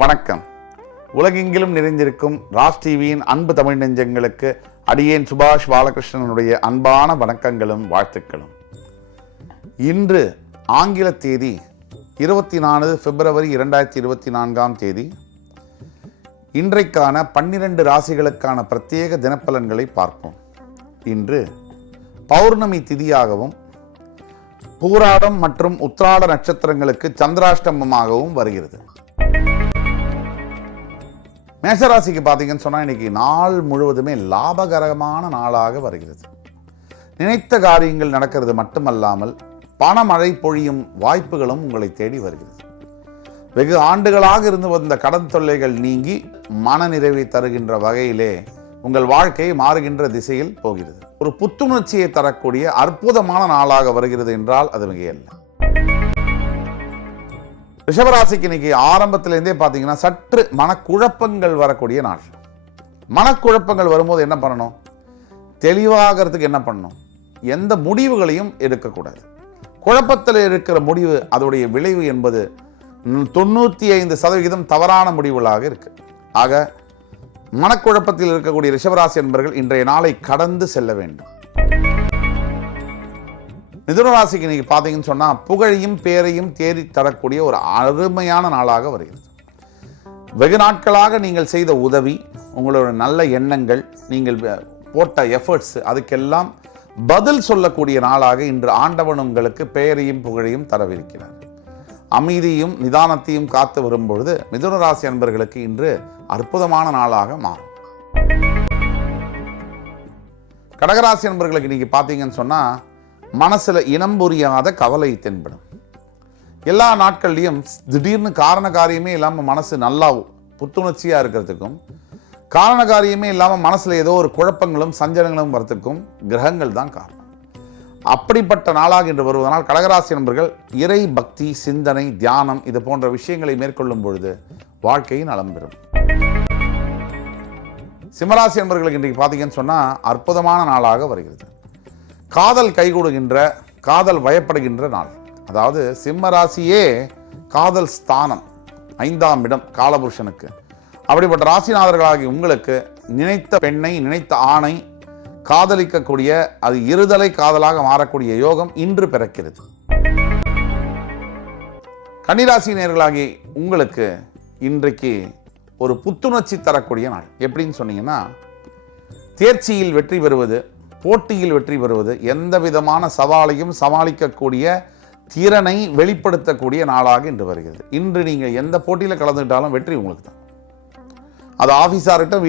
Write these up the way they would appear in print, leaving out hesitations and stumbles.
வணக்கம். உலகெங்கிலும் நிறைந்திருக்கும் ராஜ் டிவியின் அன்பு தமிழ் நெஞ்சங்களுக்கு அடியேன் சுபாஷ் பாலகிருஷ்ணனுடைய அன்பான வணக்கங்களும் வாழ்த்துக்களும். இன்று ஆங்கில தேதி 24 பிப்ரவரி 2024 இன்றைக்கான 12 ராசிகளுக்கான பிரத்யேக தினப்பலன்களை பார்ப்போம். இன்று பௌர்ணமி திதியாகவும் பூராடம் மற்றும் உத்திராட நட்சத்திரங்களுக்கு சந்திராஷ்டமமாகவும் வருகிறது. மேஷராசிக்கு பார்த்தீங்கன்னு சொன்னால் இன்னைக்கு நாள் முழுவதுமே லாபகரமான நாளாக வருகிறது. நினைத்த காரியங்கள் நடக்கிறது மட்டுமல்லாமல் பணமழை பொழியும் வாய்ப்புகளும் உங்களை தேடி வருகிறது. வெகு ஆண்டுகளாக இருந்து வந்த கடன் தொல்லைகள் நீங்கி மன நிறைவை தருகின்ற வகையிலே உங்கள் வாழ்க்கை மாறுகின்ற திசையில் போகிறது. ஒரு புத்துணர்ச்சியை தரக்கூடிய அற்புதமான நாளாக வருகிறது என்றால் அது மிகையல்ல. ரிஷபராசிக்கு இன்னைக்கு ஆரம்பத்திலேருந்தே பார்த்தீங்கன்னா சற்று மனக்குழப்பங்கள் வரக்கூடிய நாள். மனக்குழப்பங்கள் வரும்போது என்ன பண்ணணும்? தெளிவாகிறதுக்கு என்ன பண்ணணும்? எந்த முடிவுகளையும் எடுக்கக்கூடாது. குழப்பத்தில் இருக்கிற முடிவு அதோடைய விளைவு என்பது 95% தவறான முடிவுகளாக இருக்கு. ஆக மனக்குழப்பத்தில் இருக்கக்கூடிய ரிஷபராசி என்பவர்கள் இன்றைய நாளை கடந்து செல்ல வேண்டும். மிதுன ராசிக்கு இன்னைக்கு பார்த்தீங்கன்னு சொன்னால் புகழையும் பேரையும் தேடி தரக்கூடிய ஒரு அருமையான நாளாக வருகிறது. வெகு நாட்களாக நீங்கள் செய்த உதவி, உங்களோட நல்ல எண்ணங்கள், நீங்கள் போட்ட எஃபர்ட்ஸ், அதுக்கெல்லாம் பதில் சொல்லக்கூடிய நாளாக இன்று ஆண்டவன் உங்களுக்கு பெயரையும் புகழையும் தரவிருக்கிறார். அமைதியும் நிதானத்தையும் காத்து வரும்பொழுது மிதுன ராசி அன்பர்களுக்கு இன்று அற்புதமான நாளாக மாறும். கடகராசி அன்பர்களுக்கு இன்னைக்கு பார்த்தீங்கன்னு சொன்னால் மனசுல இனம் புரியாத கவலை தென்படும். எல்லா நாட்கள்லையும் திடீர்னு காரண காரியமே இல்லாமல் மனசு நல்லா புத்துணர்ச்சியாக இருக்கிறதுக்கும், காரண காரியமே இல்லாமல் மனசுல ஏதோ ஒரு குழப்பங்களும் சஞ்சலங்களும் வரத்துக்கும் கிரகங்கள் தான் காரணம். அப்படிப்பட்ட நாளாக இன்று வருவதனால் கடகராசி நண்பர்கள் இறை பக்தி, சிந்தனை, தியானம் இது போன்ற விஷயங்களை மேற்கொள்ளும் பொழுது வாழ்க்கையின் நலம் பெறும். சிம்மராசி நண்பர்களுக்கு இன்றைக்கு பார்த்தீங்கன்னு சொன்னால் அற்புதமான நாளாக வருகிறது. காதல் கைகூடுகின்ற, காதல் வயப்படுகின்ற நாள். அதாவது சிம்ம ராசியே காதல் ஸ்தானம், 5ஆம் இடம் காலபுருஷனுக்கு. அப்படிப்பட்ட ராசிநாதர்களாகி உங்களுக்கு நினைத்த பெண்ணை, நினைத்த ஆணை காதலிக்கக்கூடிய, அது இருதலை காதலாக மாறக்கூடிய யோகம் இன்று பிறக்கிறது. கன்னிராசினியர்களாகி உங்களுக்கு இன்றைக்கு ஒரு புத்துணர்ச்சி தரக்கூடிய நாள். எப்படின்னு சொன்னீங்கன்னா, தேர்ச்சியில் வெற்றி பெறுவது, போட்டியில் வெற்றி பெறுவது, எந்த விதமான சவாலையும் சமாளிக்கக்கூடிய திறனை வெளிப்படுத்தக்கூடிய நாளாக இன்று வருகிறது. இன்று நீங்கள் எந்த போட்டியில் கலந்துக்கிட்டாலும் வெற்றி உங்களுக்கு தான். அது ஆஃபீஸாக இருக்கட்டும்,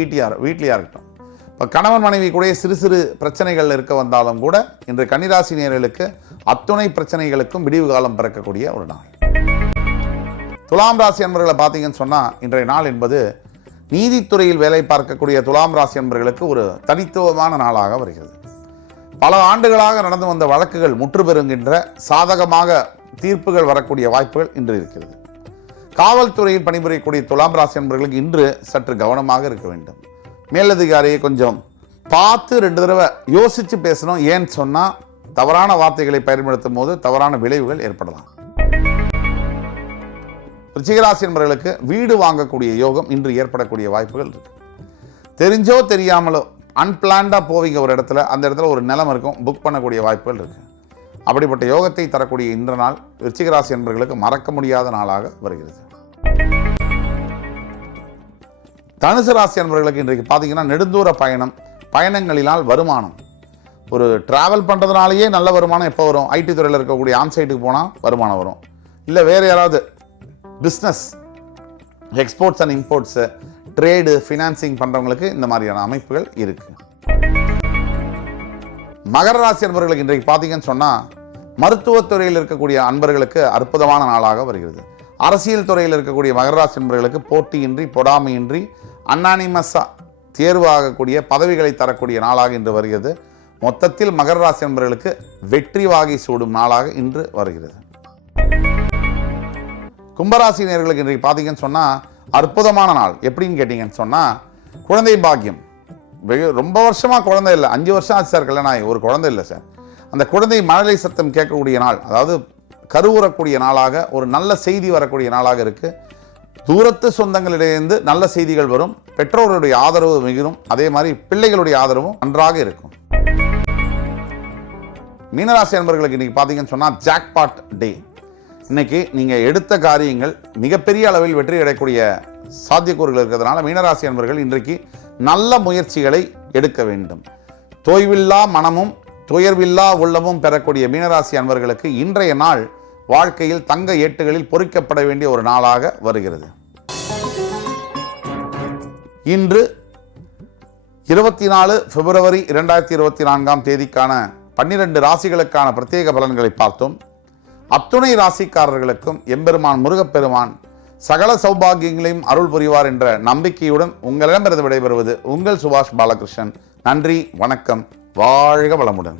வீட்லையாக இருக்கட்டும். இப்போ கணவன் மனைவி கூட சிறு சிறு பிரச்சனைகள் இருக்க வந்தாலும் கூட இன்று கன்னிராசினியர்களுக்கு அத்துணை பிரச்சனைகளுக்கும் விடிவு காலம் பிறக்கக்கூடிய ஒரு நாள். துலாம் ராசி அன்பர்களை பார்த்தீங்கன்னு சொன்னால் இன்றைய நாள் என்பது நீதித்துறையில் வேலை பார்க்கக்கூடிய துலாம் ராசி அன்பர்களுக்கு ஒரு தனித்துவமான நாளாக வருகிறது. பல ஆண்டுகளாக நடந்து வந்த வழக்குகள் முற்று பெறுகின்ற, சாதகமாக தீர்ப்புகள் வரக்கூடிய வாய்ப்புகள் இன்று இருக்கிறது. காவல்துறையில் பணிபுரியக்கூடிய துலாம் ராசி அன்பர்களுக்கு இன்று சற்று கவனமாக இருக்க வேண்டும். மேலதிகாரியை கொஞ்சம் பார்த்து 2 தடவை யோசித்து பேசணும். ஏன்னு சொன்னால் தவறான வார்த்தைகளை பயன்படுத்தும் போது தவறான விளைவுகள் ஏற்படலாம். ரிச்சிகராசி என்பவர்களுக்கு வீடு வாங்கக்கூடிய யோகம் இன்று ஏற்படக்கூடிய வாய்ப்புகள் இருக்கு. தெரிஞ்சோ தெரியாமலோ அன்பிளான்டாக போவீங்க ஒரு இடத்துல, அந்த இடத்துல ஒரு நிலம் இருக்கும், புக் பண்ணக்கூடிய வாய்ப்புகள் இருக்கு. அப்படிப்பட்ட யோகத்தை தரக்கூடிய இன்ற நாள் ரிச்சிகராசி என்பவர்களுக்கு மறக்க முடியாத நாளாக வருகிறது. தனுசு ராசி என்பவர்களுக்கு இன்றைக்கு பார்த்தீங்கன்னா நெடுந்தூர பயணங்களினால் வருமானம், ஒரு டிராவல் பண்ணுறதுனாலேயே நல்ல வருமானம் எப்போ வரும்? ஐடி துறையில் இருக்கக்கூடிய ஆன்சைட்டுக்கு போனால் வருமானம் வரும். இல்லை வேறு யாராவது business, exports and imports, trade, financing பண்ணுறவங்களுக்கு இந்த மாதிரியான அமைப்புகள் இருக்குது. மகர ராசி அன்பர்களுக்கு இன்றைக்கு பார்த்தீங்கன்னு சொன்னால் மருத்துவத்துறையில் இருக்கக்கூடிய அன்பர்களுக்கு அற்புதமான நாளாக வருகிறது. அரசியல் துறையில் இருக்கக்கூடிய மகர ராசி அன்பர்களுக்கு போட்டியின்றி, பொடாமையின்றி, அன்னானிமஸாக தேர்வாகக்கூடிய பதவிகளை தரக்கூடிய நாளாக இன்று வருகிறது. மொத்தத்தில் மகர ராசி அன்பர்களுக்கு வெற்றி வாகை சூடும் நாளாக இன்று வருகிறது. கும்பராசினியர்களுக்கு இன்றைக்கு பார்த்தீங்கன்னு சொன்னால் அற்புதமான நாள். எப்படின்னு கேட்டீங்கன்னு சொன்னால் குழந்தை பாக்கியம். ரொம்ப வருஷமாக குழந்தை இல்லை, 5 வருஷம் ஆச்சு சார் கல்யாணம் ஆகி, ஒரு குழந்தை இல்லை சார். அந்த குழந்தை மழலை சத்தம் கேட்கக்கூடிய நாள், அதாவது கருவுறக்கூடிய நாளாக, ஒரு நல்ல செய்தி வரக்கூடிய நாளாக இருக்குது. தூரத்து சொந்தங்களிடையிலிருந்து நல்ல செய்திகள் வரும். பெற்றோர்களுடைய ஆதரவு மிகும். அதே மாதிரி பிள்ளைகளுடைய ஆதரவும் நன்றாக இருக்கும். மீனராசி அன்பர்களுக்கு இன்னைக்கு பார்த்தீங்கன்னு சொன்னால் ஜாக்பாட் டே. இன்னைக்கு நீங்கள் எடுத்த காரியங்கள் மிகப்பெரிய அளவில் வெற்றி அடையக்கூடிய சாத்தியக்கூறுகள் இருக்கிறதுனால மீனராசி அன்பர்கள் இன்றைக்கு நல்ல முயற்சிகளை எடுக்க வேண்டும். தோய்வில்லா மனமும் துயர்வில்லா உள்ளமும் பெறக்கூடிய மீனராசி அன்பர்களுக்கு இன்றைய நாள் வாழ்க்கையில் தங்க ஏட்டுகளில் பொறிக்கப்பட வேண்டிய ஒரு நாளாக வருகிறது. இன்று 24 பிப்ரவரி 2024 தேதிக்கான 12 ராசிகளுக்கான பிரத்யேக பலன்களை பார்த்தோம். அத்துணை ராசிக்காரர்களுக்கும் எம்பெருமான் முருகப்பெருமான் சகல சௌபாகியங்களையும் அருள் புரிவார் என்ற நம்பிக்கையுடன் உங்களிடமிருந்து விடைபெறுவது உங்கள் சுபாஷ் பாலகிருஷ்ணன். நன்றி, வணக்கம், வாழ்க வளமுடன்.